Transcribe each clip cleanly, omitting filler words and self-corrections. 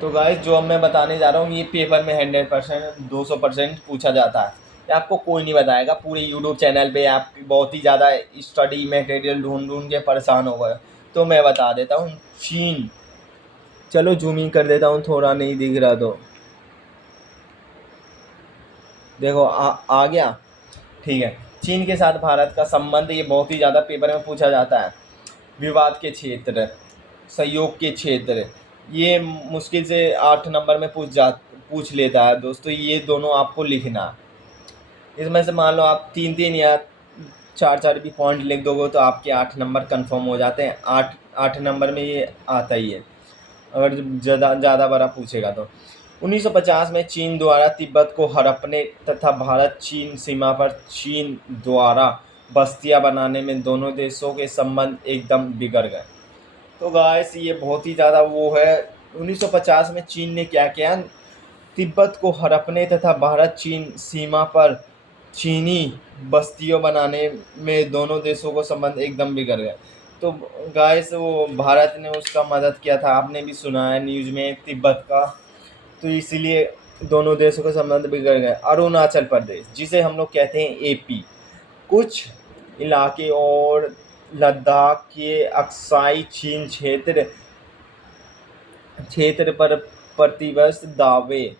तो गाइस जो अब मैं बताने जा रहा हूँ ये पेपर में 100% 200% पूछा जाता है। ये आपको कोई नहीं बताएगा। पूरे यूट्यूब चैनल पे आप बहुत ही ज़्यादा स्टडी मटेरियल ढूंढ ढूंढ के परेशान हो गए। तो मैं बता देता हूँ, चीन। चलो जूमिंग कर देता हूँ, थोड़ा नहीं दिख रहा तो देखो आ गया। ठीक है। चीन के साथ भारत का संबंध, ये बहुत ही ज़्यादा पेपर में पूछा जाता है। विवाद के क्षेत्र, सहयोग के क्षेत्र, ये मुश्किल से 8 नंबर में पूछ लेता है दोस्तों। ये दोनों आपको लिखना है। इसमें से मान लो आप 3-3 या 4-4 भी पॉइंट लिख दोगे तो आपके 8 नंबर कंफर्म हो जाते हैं। 8 8 नंबर में ये आता ही है अगर ज़्यादा ज़्यादा बड़ा पूछेगा तो। 1950 में चीन द्वारा तिब्बत को हड़पने तथा भारत चीन सीमा पर चीन द्वारा बस्तियां बनाने में दोनों देशों के संबंध एकदम बिगड़ गए। तो गाइस ये बहुत ही ज़्यादा वो है। 1950 में चीन ने क्या किया, तिब्बत को हड़पने तथा भारत चीन सीमा पर चीनी बस्तियों बनाने में दोनों देशों को संबंध एकदम बिगड़ गए। तो गाइस वो भारत ने उसका मदद किया था, आपने भी सुना है न्यूज़ में, तिब्बत का। तो इसीलिए दोनों देशों के संबंध बिगड़ गए। अरुणाचल प्रदेश, जिसे हम लोग कहते हैं एपी, कुछ इलाके और लद्दाख के अक्साई चीन क्षेत्र क्षेत्र पर प्रतिवर्ष दावे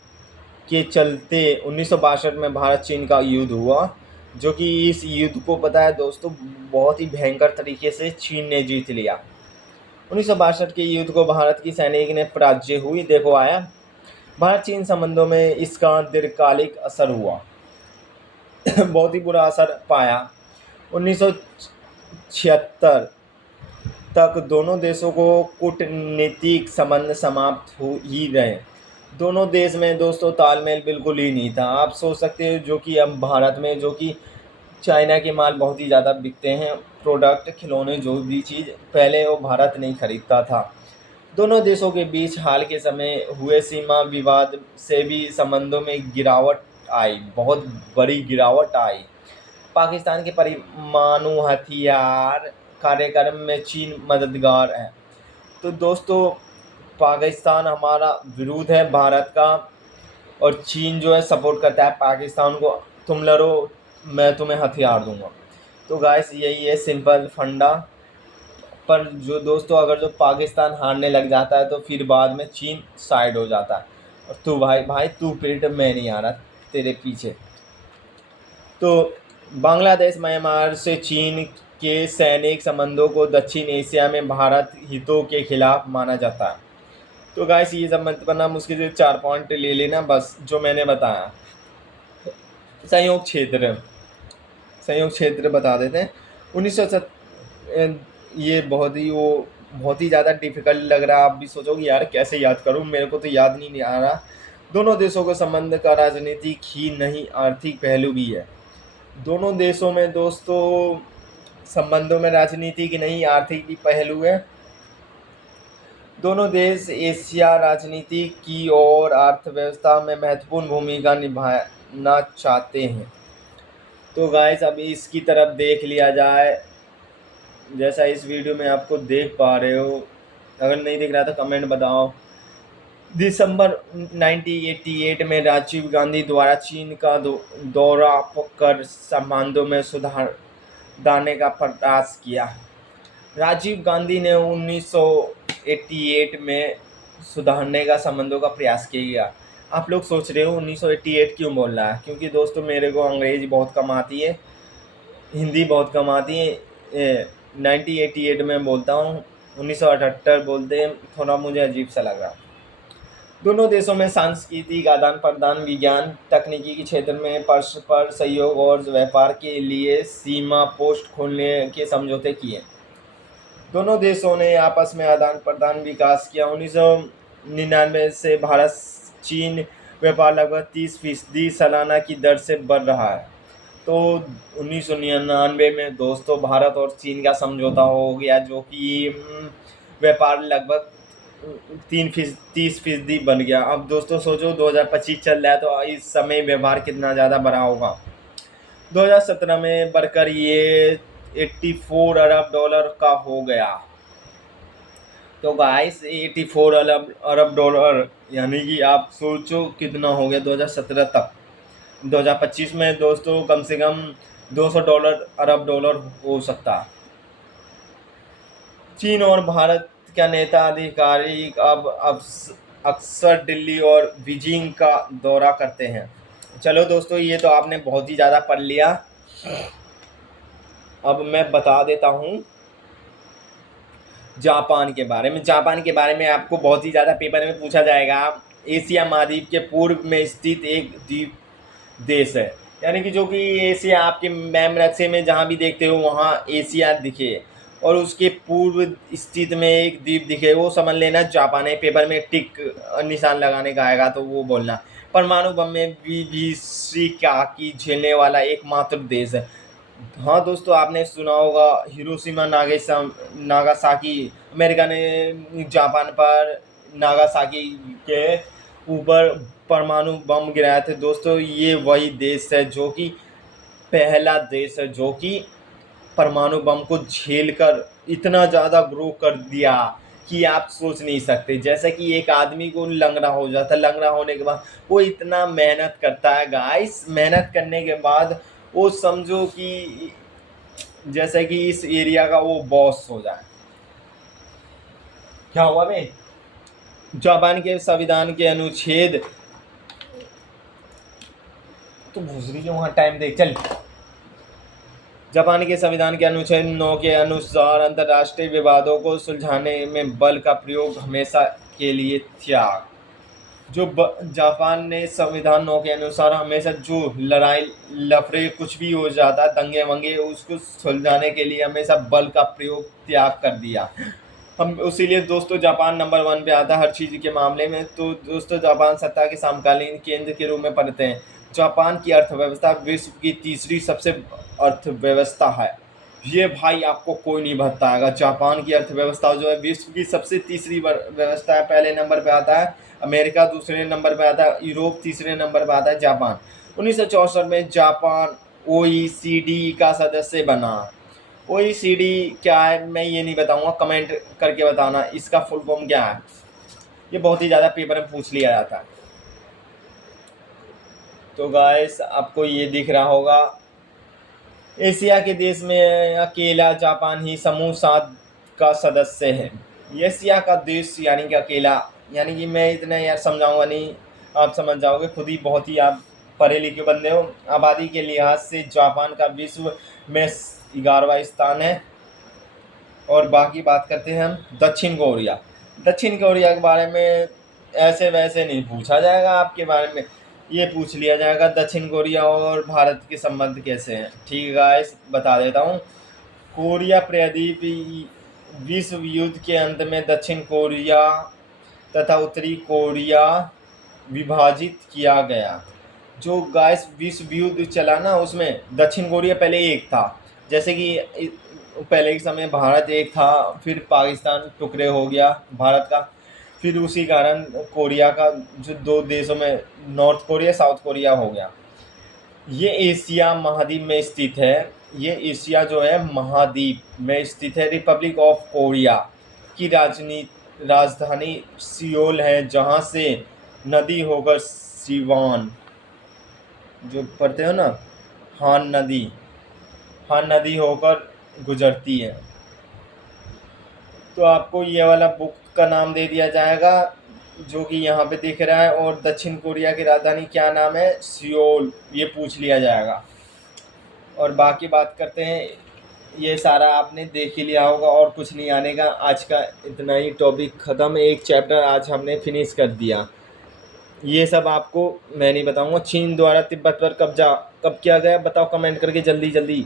के चलते 1962 में भारत चीन का युद्ध हुआ, जो कि इस युद्ध को पता है दोस्तों बहुत ही भयंकर तरीके से चीन ने जीत लिया। 1962 के युद्ध को भारत की सैनिक ने पराजय हुई। देखो आया, भारत चीन संबंधों में इसका दीर्घकालिक असर हुआ। बहुत ही बुरा असर पाया। 1976 तक दोनों देशों को कूटनीतिक संबंध समाप्त हो ही रहे। दोनों देश में दोस्तों तालमेल बिल्कुल ही नहीं था। आप सोच सकते हो, जो कि अब भारत में जो कि चाइना के माल बहुत ही ज़्यादा बिकते हैं, प्रोडक्ट, खिलौने, जो भी चीज़ पहले वो भारत नहीं खरीदता था। दोनों देशों के बीच हाल के समय हुए सीमा विवाद से भी संबंधों में गिरावट आई, बहुत बड़ी गिरावट आई। पाकिस्तान के परमाणु हथियार कार्यक्रम में चीन मददगार है। तो दोस्तों पाकिस्तान हमारा विरोध है भारत का, और चीन जो है सपोर्ट करता है पाकिस्तान को। तुम लड़ो, मैं तुम्हें हथियार दूंगा। तो गाइस यही है सिंपल फंडा। पर जो दोस्तों अगर जो पाकिस्तान हारने लग जाता है तो फिर बाद में चीन साइड हो जाता है, और तू भाई भाई तू पीट, मैं नहीं आ रहा तेरे पीछे। तो बांग्लादेश म्यांमार से चीन के सैनिक संबंधों को दक्षिण एशिया में भारत हितों के खिलाफ माना जाता है। तो गाइस ये सब मत करना, मुश्किल से 4 पॉइंट ले लेना बस जो मैंने बताया। संयोग क्षेत्र, संयोग क्षेत्र बता देते हैं। 1907, ये बहुत ही ज़्यादा डिफिकल्ट लग रहा है। आप भी सोचोगे यार कैसे याद करूं, मेरे को तो याद नहीं आ रहा। दोनों देशों के संबंध का राजनीतिक ही नहीं आर्थिक पहलू भी है। दोनों देशों में दोस्तों संबंधों में राजनीतिक नहीं आर्थिक भी पहलू है। दोनों देश एशिया राजनीति की और अर्थव्यवस्था में महत्वपूर्ण भूमिका निभाना चाहते हैं। तो गाइस अब इसकी तरफ देख लिया जाए, जैसा इस वीडियो में आपको देख पा रहे हो। अगर नहीं दिख रहा तो कमेंट बताओ। दिसंबर 1988 में राजीव गांधी द्वारा चीन का दौरा कर संबंधों में सुधार लाने का प्रयास किया। राजीव गांधी ने 1988 में सुधारने का संबंधों का प्रयास किया। आप लोग सोच रहे हो 1988 क्यों बोल रहा है, क्योंकि दोस्तों मेरे को अंग्रेजी बहुत कम आती है, हिंदी बहुत कम आती है। 1988 में बोलता हूँ, 1978 बोलते हैं, थोड़ा मुझे अजीब सा लग रहा। दोनों देशों में सांस्कृतिक आदान प्रदान, विज्ञान तकनीकी के क्षेत्र में परस्पर सहयोग और व्यापार के लिए सीमा पोस्ट खोलने के समझौते किए। दोनों देशों ने आपस में आदान प्रदान विकास किया। 1999 से भारत चीन व्यापार लगभग 30% सालाना की दर से बढ़ रहा है। तो 1999 में दोस्तों भारत और चीन का समझौता हो गया, जो कि व्यापार लगभग 30% बन गया। अब दोस्तों सोचो 2025 चल रहा है तो इस समय व्यवहार कितना ज़्यादा बड़ा होगा। 2017 में बढ़कर ये $84 अरब का हो गया। तो गाइस 84 अरब अरब डॉलर, यानी कि आप सोचो कितना हो गया 2017 तक। 2025 में दोस्तों कम से कम 200 डॉलर अरब डॉलर हो सकता है। चीन और भारत का नेता अधिकारी अब अक्सर दिल्ली और बीजिंग का दौरा करते हैं। चलो दोस्तों, ये तो आपने बहुत ही ज़्यादा पढ़ लिया। अब मैं बता देता हूँ जापान के बारे में। जापान के बारे में आपको बहुत ही ज़्यादा पेपर में पूछा जाएगा। एशिया महाद्वीप के पूर्व में स्थित एक द्वीप देश है, यानी कि जो कि एशिया आपके मैप नक्शे में जहाँ भी देखते हो वहाँ एशिया दिखे और उसके पूर्व स्थित में एक द्वीप दिखे, वो समझ लेना जापान है। पेपर में टिक निशान लगाने का आएगा तो वो बोलना। परमाणु बम में विभीषिका की झेलने वाला एकमात्र देश है। हाँ दोस्तों, आपने सुना होगा हिरोशिमा नागासाकी, अमेरिका ने जापान पर नागासाकी के ऊपर परमाणु बम गिराए थे। दोस्तों ये वही देश है जो कि पहला देश है जो कि परमाणु बम को झेलकर इतना ज़्यादा ग्रो कर दिया कि आप सोच नहीं सकते। जैसे कि एक आदमी को लंगड़ा हो जाता है, लंगड़ा होने के बाद वो इतना मेहनत करता है गाइस, मेहनत करने के बाद वो समझो कि जैसे कि इस एरिया का वो बॉस हो जाए। क्या हुआ बे? जापान के संविधान के अनुच्छेद, तो घुस रही है वहाँ, टाइम देख चल। जापान के संविधान के अनुच्छेद 9 के अनुसार अंतर्राष्ट्रीय विवादों को सुलझाने में बल का प्रयोग हमेशा के लिए त्याग। जापान ने संविधान 9 के अनुसार हमेशा जो लड़ाई लफड़े कुछ भी हो जाता, दंगे वंगे, उसको सुलझाने के लिए हमेशा बल का प्रयोग त्याग कर दिया। हम इसीलिए दोस्तों जापान नंबर 1 पे आता है हर चीज़ के मामले में। तो दोस्तों जापान सत्ता के समकालीन केंद्र के रूप में पढ़ते हैं। जापान की अर्थव्यवस्था विश्व की तीसरी सबसे अर्थव्यवस्था है। ये भाई आपको कोई नहीं बताएगा। जापान की अर्थव्यवस्था जो है विश्व की सबसे तीसरी व्यवस्था है। पहले नंबर पे आता है अमेरिका, दूसरे नंबर पे आता है यूरोप, तीसरे नंबर पे आता है जापान। 1964 में जापान OECD का सदस्य बना। OECD क्या है मैं ये नहीं बताऊंगा, कमेंट करके बताना इसका फुल फॉर्म क्या है। ये बहुत ही ज़्यादा पेपर में पूछ लिया जाता है। तो गाइस आपको ये दिख रहा होगा, एशिया के देश में अकेला जापान ही समूह 7 का सदस्य है। एशिया का देश यानी कि अकेला, यानी कि मैं इतना यार समझाऊंगा नहीं, आप समझ जाओगे खुद ही, बहुत ही आप पढ़े लिखे बंदे हो। आबादी के लिहाज से जापान का विश्व में 11वां स्थान है। और बाकी बात करते हैं हम दक्षिण कोरिया। दक्षिण कोरिया के बारे में ऐसे वैसे नहीं पूछा जाएगा आपके बारे में, ये पूछ लिया जाएगा दक्षिण कोरिया और भारत के संबंध कैसे हैं। ठीक है गाइस, बता देता हूँ। कोरिया प्रायद्वीप विश्व युद्ध के अंत में दक्षिण कोरिया तथा उत्तरी कोरिया विभाजित किया गया। जो गाइस विश्व युद्ध चला ना, उसमें दक्षिण कोरिया पहले एक था। जैसे कि पहले के समय भारत एक था, फिर पाकिस्तान टुकड़े हो गया भारत का, फिर उसी कारण कोरिया का जो 2 देशों में नॉर्थ कोरिया साउथ कोरिया हो गया। ये एशिया महाद्वीप में स्थित है। ये एशिया जो है महाद्वीप में स्थित है। रिपब्लिक ऑफ कोरिया की राजधानी सियोल है, जहाँ से नदी होकर सिवान जो पढ़ते हो ना, हान नदी होकर गुजरती है। तो आपको ये वाला बुक का नाम दे दिया जाएगा जो कि यहाँ पे दिख रहा है। और दक्षिण कोरिया की राजधानी क्या नाम है? सियोल, ये पूछ लिया जाएगा। और बाकी बात करते हैं, ये सारा आपने देख ही लिया होगा और कुछ नहीं आने का। आज का इतना ही, टॉपिक ख़त्म। एक चैप्टर आज हमने फिनिश कर दिया। ये सब आपको मैं नहीं बताऊंगा। चीन द्वारा तिब्बत पर कब्जा कब किया गया, बताओ कमेंट करके जल्दी जल्दी।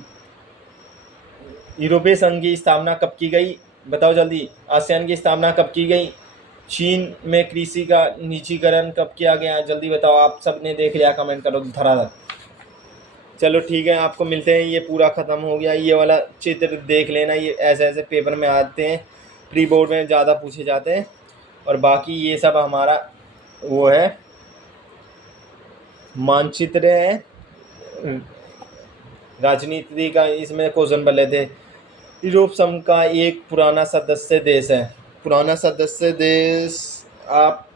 यूरोपीय संघ की स्थापना कब की गई, बताओ जल्दी। आसियान की स्थापना कब की गई। चीन में कृषि का निजीकरण कब किया गया, जल्दी बताओ। आप सब ने देख लिया, कमेंट करो धड़ाधड़। चलो ठीक है, आपको मिलते हैं। ये पूरा ख़त्म हो गया। ये वाला चित्र देख लेना, ये ऐसे ऐसे पेपर में आते हैं, प्री बोर्ड में ज़्यादा पूछे जाते हैं। और बाकी ये सब हमारा वो है मानचित्र है राजनीति का, इसमें क्वेश्चन बने थे। यूरोप संघ का एक पुराना सदस्य देश है। पुराना सदस्य देश आप